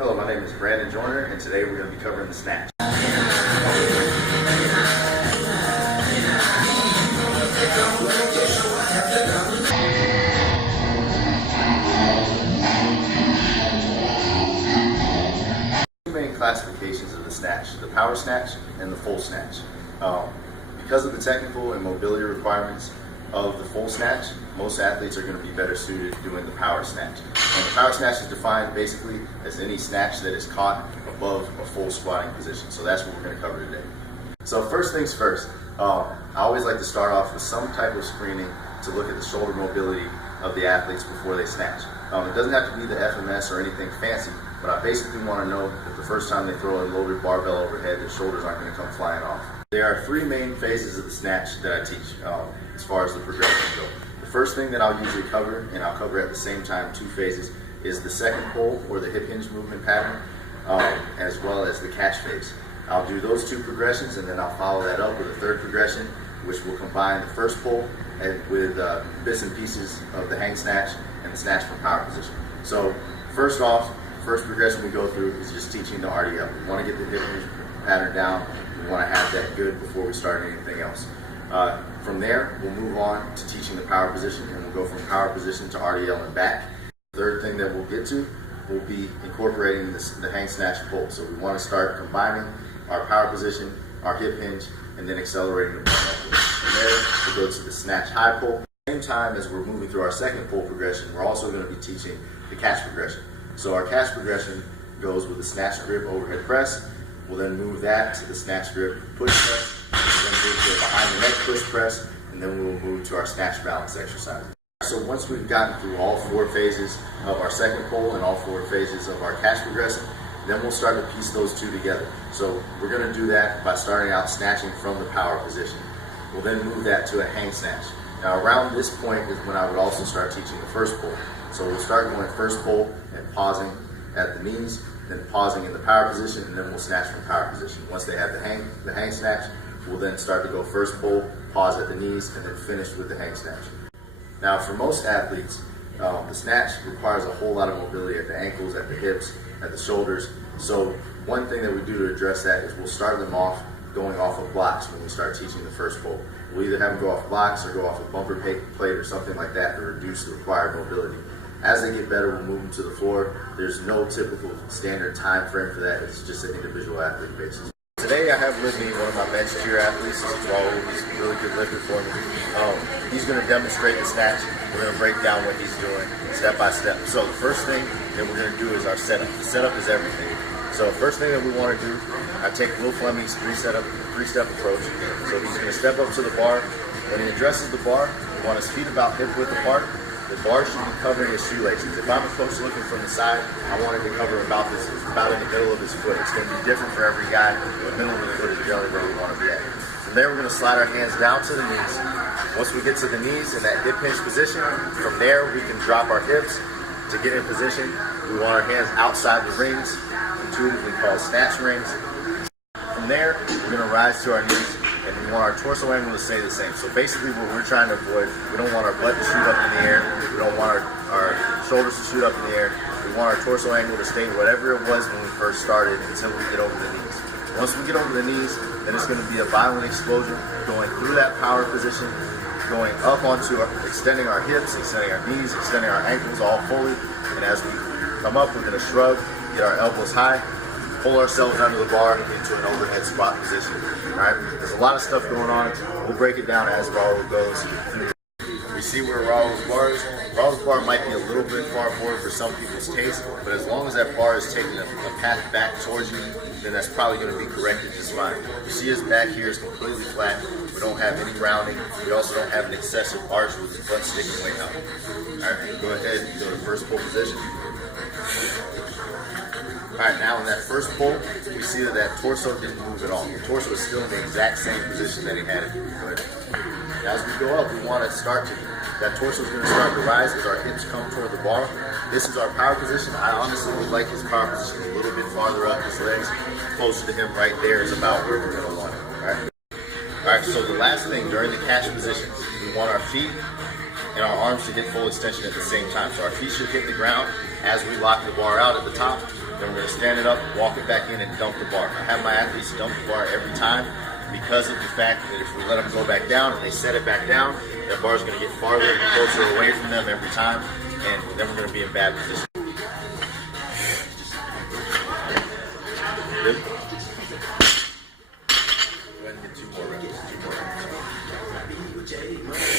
Hello, my name is Brandon Joyner, and today we're going to be covering the snatch. Two main classifications of the snatch: the power snatch and the full snatch. Because of the technical and mobility requirements of the full snatch, most athletes are going to be better suited doing the power snatch. And the power snatch is defined basically as any snatch that is caught above a full squatting position. So that's what we're going to cover today. So first things first, I always like to start off with some type of screening to look at the shoulder mobility of the athletes before they snatch. It doesn't have to be the FMS or anything fancy, but I basically want to know that the first time they throw a loaded barbell overhead, their shoulders aren't going to come flying off. There are three main phases of the snatch that I teach as far as the progressions go. The first thing that I'll usually cover, and I'll cover at the same time two phases, is the second pull or the hip hinge movement pattern, as well as the catch phase. I'll do those two progressions, and then I'll follow that up with a third progression, which will combine the first pull with bits and pieces of the hang snatch and the snatch from power position. So first off, first progression we go through is just teaching the RDL. We want to get the hip hinge pattern down. We want to have that good before we start anything else. From there, we'll move on to teaching the power position, and we'll go from power position to RDL and back. The third thing that we'll get to will be incorporating the hang snatch pull. So we want to start combining our power position, our hip hinge, and then accelerating the pull. From there, we'll go to the snatch high pull. At the same time as we're moving through our second pull progression, we're also going to be teaching the catch progression. So our catch progression goes with the snatch grip overhead press. We'll then move that to the snatch grip push press, then move to a behind the neck push press, and then we'll move to our snatch balance exercise. So once we've gotten through all four phases of our second pull and all four phases of our catch progression, then we'll start to piece those two together. So we're going to do that by starting out snatching from the power position. We'll then move that to a hang snatch. Now around this point is when I would also start teaching the first pull. So we'll start going first pull and pausing at the knees, then pausing in the power position, and then we'll snatch from power position. Once they have the hang snatch, we'll then start to go first pull, pause at the knees, and then finish with the hang snatch. Now for most athletes, the snatch requires a whole lot of mobility at the ankles, at the hips, at the shoulders. So one thing that we do to address that is we'll start them off going off of blocks when we start teaching the first pull. We'll either have them go off blocks or go off a bumper plate or something like that to reduce the required mobility. As they get better, we'll move them to the floor. There's no typical standard time frame for that. It's just an individual athlete basis. Today I have with me one of my bench tier athletes. He's a really good lifter for me. He's going to demonstrate the snatch. We're going to break down what he's doing step by step. So the first thing that we're going to do is our setup. The setup is everything. So first thing that we want to do, I take Will Fleming's three-step approach. So he's going to step up to the bar. When he addresses the bar, we want his feet about hip width apart. The bar should be covering his shoelaces. If I'm a coach looking from the side, I want it to cover about in the middle of his foot. It's going to be different for every guy. The middle of the foot is generally where we want to be at. From there, we're going to slide our hands down to the knees. Once we get to the knees in that hip hinge position, from there we can drop our hips. To get in position, we want our hands outside the rings, intuitively called snatch rings. From there, we're going to rise to our knees, and we want our torso angle to stay the same. So basically what we're trying to avoid, we don't want our butt to shoot up in the air, we don't want our shoulders to shoot up in the air, we want our torso angle to stay whatever it was when we first started until we get over the knees. Once we get over the knees, then it's going to be a violent explosion, going through that power position, going up onto extending our hips, extending our knees, extending our ankles all fully, and as we come up, we're going to shrug, get our elbows high, pull ourselves under the bar into an overhead squat position. Alright, there's a lot of stuff going on. We'll break it down as Raul goes. You see where Raul's bar is? Raul's bar might be a little bit far forward for some people's taste, but as long as that bar is taking a path back towards you, then that's probably going to be corrected just fine. You see his back here is completely flat. We don't have any rounding. We also don't have an excessive arch with the butt sticking way out. Alright, go ahead and go to first pull position. Alright, now in that first pull, we see that torso didn't move at all. The torso is still in the exact same position that he had it. But as we go up, we want to start to, that torso is going to start to rise as our hips come toward the bar. This is our power position. I honestly would like his power position a little bit farther up his legs. Closer to him right there is about where we're going to want it. Alright, so the last thing during the catch position, we want our feet and our arms to hit full extension at the same time. So our feet should hit the ground as we lock the bar out at the top. Then we're going to stand it up, walk it back in, and dump the bar. I have my athletes dump the bar every time because of the fact that if we let them go back down and they set it back down, that bar is going to get farther and closer away from them every time, and then we're going to be in bad position. Good. Go ahead and get 2 more reps. 2 more reps.